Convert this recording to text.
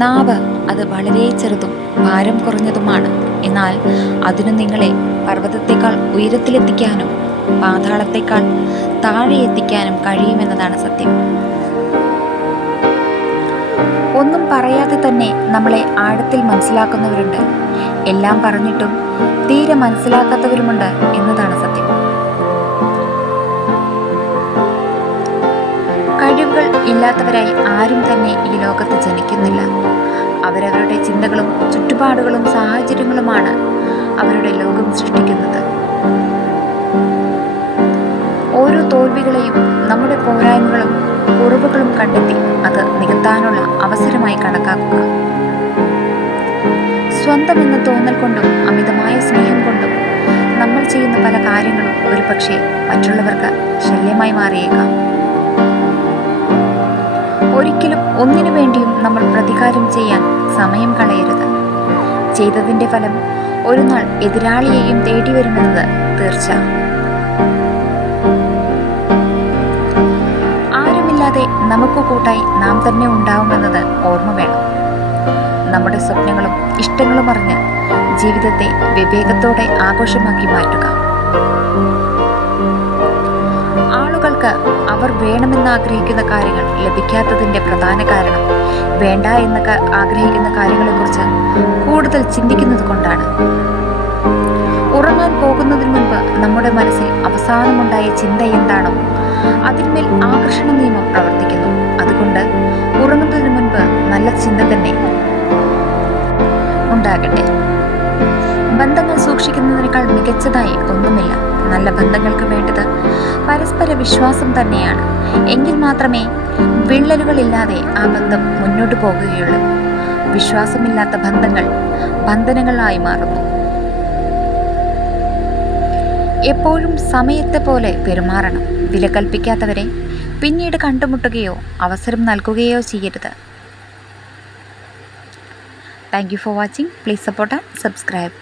നാവ് അത് വളരെ ചെറുതും ഭാരം കുറഞ്ഞതുമാണ്. എന്നാൽ അതിനു നിങ്ങളെ പർവ്വതത്തേക്കാൾ ഉയരത്തിലെത്തിക്കാനും പാതാളത്തേക്കാൾ താഴെ എത്തിക്കാനും കഴിയുമെന്നതാണ് സത്യം. ഒന്നും പറയാതെ തന്നെ നമ്മളെ ആഴത്തിൽ മനസ്സിലാക്കുന്നവരുണ്ട്. എല്ലാം പറഞ്ഞിട്ടും തീരെ മനസ്സിലാക്കാത്തവരുമുണ്ട് എന്നതാണ് സത്യം. കഴിവുകൾ ഇല്ലാത്തവരായി ആരും തന്നെ ഈ ലോകത്ത് ജനിക്കുന്നില്ല. അവരവരുടെ ചിന്തകളും ചുറ്റുപാടുകളും സാഹചര്യങ്ങളുമാണ് അവരുടെ ലോകം സൃഷ്ടിക്കുന്നത്. ഓരോ തോൽവികളെയും നമ്മുടെ പോരായ്മകളും കുറവുകളും കണ്ടെത്തി അത് നികത്താനുള്ള അവസരമായി കണക്കാക്കുക. സ്വന്തം എന്ന തോന്നൽ കൊണ്ടും അമിതമായ സ്നേഹം കൊണ്ടും നമ്മൾ ചെയ്യുന്ന പല കാര്യങ്ങളും ഒരുപക്ഷെ മറ്റുള്ളവർക്ക് ശല്യമായി മാറിയേക്കാം. ഒരിക്കലും ഒന്നിനു വേണ്ടിയും നമ്മൾ പ്രതികാരം ചെയ്യാൻ സമയം കളയരുത്. ചെയ്തതിൻ്റെ ഫലം ഒരു നാൾ എതിരാളിയെയും തേടി വരുമെന്നത് തീർച്ച. ആരുമില്ലാതെ നമുക്ക് കൂട്ടായി നാം തന്നെ ഉണ്ടാവുമെന്നത് ഓർമ്മ വേണം. നമ്മുടെ സ്വപ്നങ്ങളും ഇഷ്ടങ്ങളും അറിഞ്ഞ് ജീവിതത്തെ വിവേകത്തോടെ ആഘോഷമാക്കി മാറ്റുക. ആളുകൾക്ക് അവർ വേണമെന്ന് ആഗ്രഹിക്കുന്ന കാര്യങ്ങൾ ലഭിക്കാത്തതിൻ്റെ പ്രധാന കാരണം വേണ്ട എന്നൊക്കെ ആഗ്രഹിക്കുന്ന കാര്യങ്ങളെക്കുറിച്ച് കൂടുതൽ ചിന്തിക്കുന്നത് കൊണ്ടാണ്. ഉറങ്ങാൻ പോകുന്നതിന് മുൻപ് നമ്മുടെ മനസ്സിൽ അവസാനമുണ്ടായ ചിന്ത എന്താണോ അതിന്മേൽ ആകർഷണ നിയമം പ്രവർത്തിക്കുന്നു. അതുകൊണ്ട് ഉറങ്ങുന്നതിന് മുൻപ് നല്ല ചിന്ത തന്നെ ഉണ്ടാകട്ടെ. ബന്ധങ്ങൾ സൂക്ഷിക്കുന്നതിനേക്കാൾ മികച്ചതായി ഒന്നുമില്ല. നല്ല ബന്ധങ്ങൾക്ക് വേണ്ടത് പരസ്പര വിശ്വാസം തന്നെയാണ്. എങ്കിൽ മാത്രമേ വിള്ളലുകളില്ലാതെ ആ ബന്ധം മുന്നോട്ട് പോകുകയുള്ളൂ. വിശ്വാസമില്ലാത്ത ബന്ധങ്ങൾ ബന്ധനങ്ങളായി മാറുന്നു. എപ്പോഴും സമയത്തെ പോലെ പെരുമാറണം. വില കൽപ്പിക്കാത്തവരെ പിന്നീട് കണ്ടുമുട്ടുകയോ അവസരം നൽകുകയോ ചെയ്യരുത്. Thank you for watching. Please support and subscribe.